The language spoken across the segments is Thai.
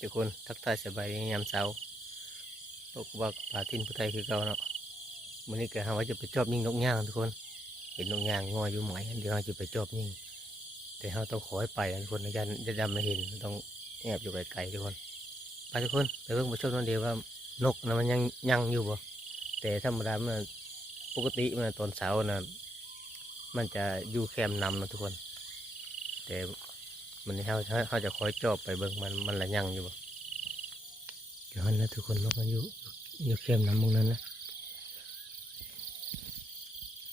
ทุกคนทักทายสบายดียามเช้าตกว่าป่าทินผู้ไทยคือเก่าเนาะวันนี้ก็หาว่าจะไปจอบยิงนกย่างทุกคน เห็นนกย่างงออยู่ไหมเดี๋ยวเราจะไปจอบยิงแต่เราต้องขอให้ไปทุกคนยันจะดำไม่เห็นต้องแอบอยู่ไกลๆทุกคนไปทุกคนไปเพิ่งไปชมนั่นเดียวว่านกนะมันยังยังอยู่บ่แต่ธรรมดามันปกติมันตอนเช้านะมันจะอยู่แคมนำนะทุกคน แต่ มันนี้เขาเขาจะคอยจอบไปเบิ่งมันมันละยังอยู่บ่เดี๋ยวนั้นนะทุกคนนกมันอยู่อยู่เข้มน้ำมึงนั้นนะ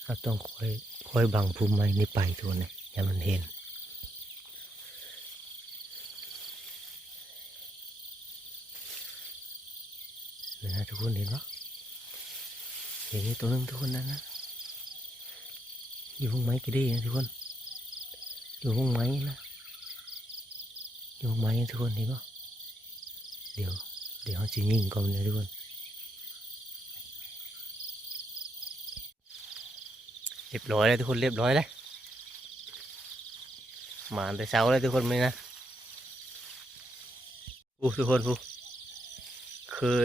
เราต้องคอยคอยบังภูมิไม้นี่ไปทุกคนนะอย่ามันเห็นนี่นะทุกคนเห็นปะเห็นตัวหนึงทุกคนนั่นนะอยู่ห้องไม้กี่ดีนะทุกคนอยู่ห้องไม้นะ อยู่ไหมทุกคนเห็นปะเดี๋ยว เดี๋ยวเขาจะยิงก่อนเลยทุกคนเรียบร้อยเลยทุกคนเรียบร้อยเลยมาแต่เช้าเลยทุกคนไหมนะอู้ทุกคนผู้คือ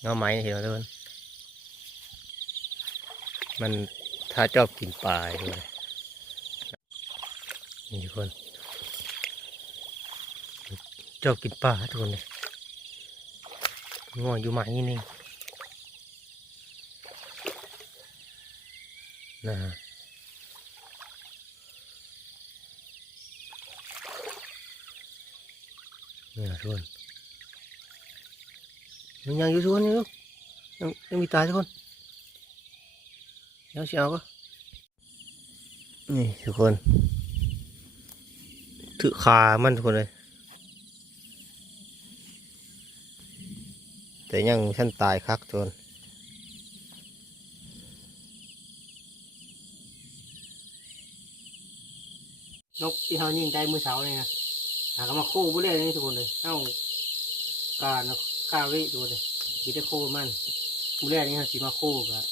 เงาไม้เห็นไหมทุกคนมันถ้าชอบกินปลาด้วยนี่ทุกคน ชอบกินปลาทุกคนเลยง่วงอยู่ไหมนี่นะนี่ทุกคนยังยังอยู่ทุกคนอยู่ยังยังมีตายทุกคนยังเสียวก็นี่ทุกคนถือขามันทุกคนเลย แต่ยังฉันตายคักจนนกที่เขายิงได้มือเสาเลยนะหากมาโคบุเล่นี่ทุกคนเลยเอ้ากาเนาะกาวิทุกคนเลยสีได้โคมันบุเล่นี่เขาสีมาคู่กับ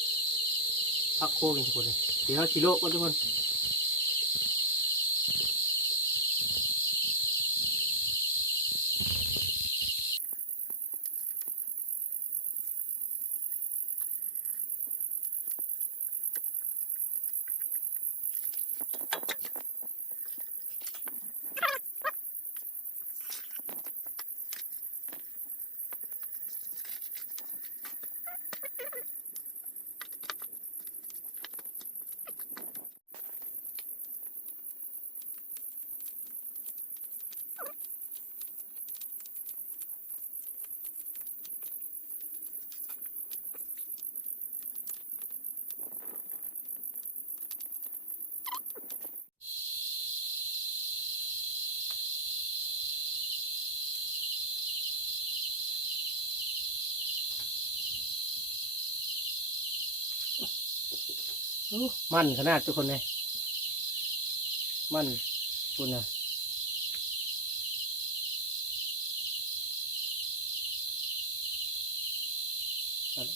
พักคู่กันทุกคนเลยเดี๋ยวเขาสีโลกกันทุกคน มันขนาดทุกคนเลยมันคุณนะเอาละ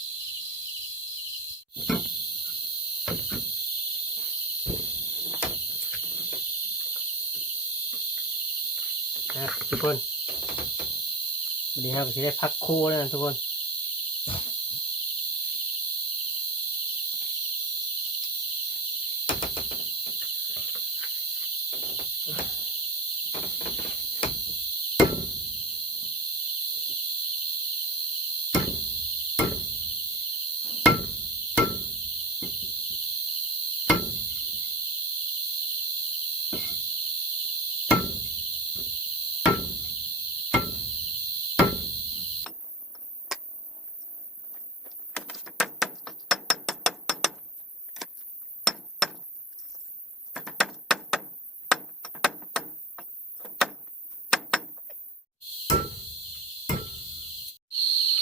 นะทุกคนวันนี้ครับจะได้พักคู่แล้วนะทุกคน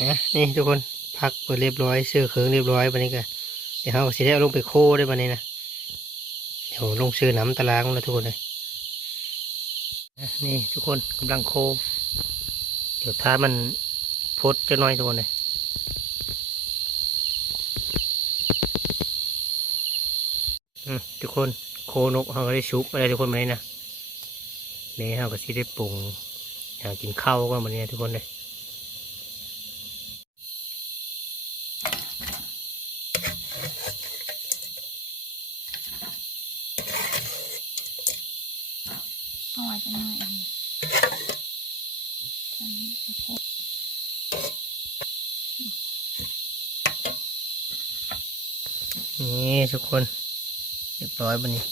นะนี่ทุกคนพักไปเรียบร้อยเสื้อเคืองเรียบร้อยวันนี้ก็เดี๋ยวเขาสิได้เอาลงไปโคได้วันนี้นะเดี๋ยวลงซื้อน้ำตารางแล้วทุกคนเลยนะนี่ทุกคนกำลังโค เดี๋ยวถ้ามันพดจะน้อยทุกคนเลยทุกคนโคนกเขาก็ได้ชุบอะไรทุกคนมาเลยนะนี่เขาก็สิได้ปรุงอยากกินข้าวก็วันนี้ทุกคนเลย เอาไว้ จะน่อยอันนี้อันนี้จะโคตรนี่ทุกคนเรียบร้อยวันนี้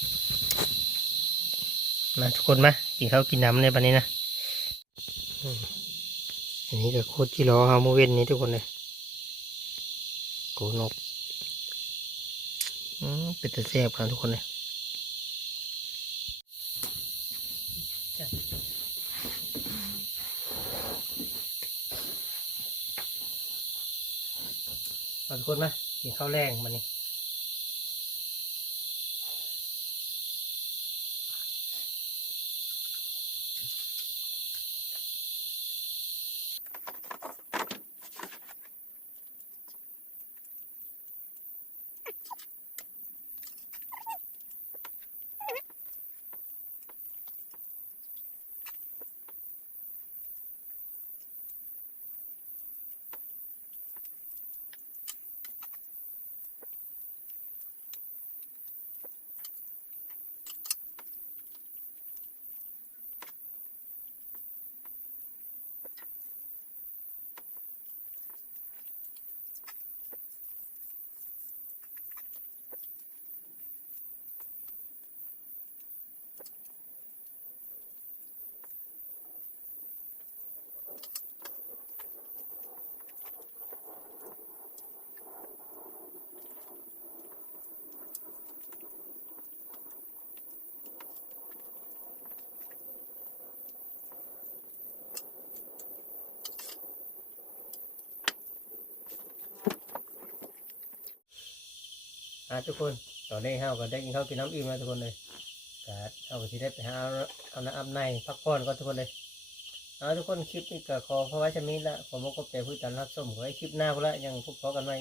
มาทุกคนมากินข้าวกินน้ำในวันนี้นะอันนี้ก็โคตรที่ล้อฮาเมื่อเวนนี้ทุกคนเลยโกนกอืมเป็นตะแซ่บครับทุกคนเลย มาทุกคนมกินข้าวแรงมันนี่ อ่าทุกคนตอนนี้เฮาก็ได้กินข้าวกินน้ำอิ่มแล้วทุกคนเลยก็เฮาก็ที่ได้ไปหาเอาเอาน้ำอาบในพักผ่อนก็ทุกคนเลยเอาทุกคนคลิปนี้ก็ขอเพราะว่าจะมีละขอมกบใจพูดกันรับส้มไว้คลิปหน้าพวกละยังพบกันใหม่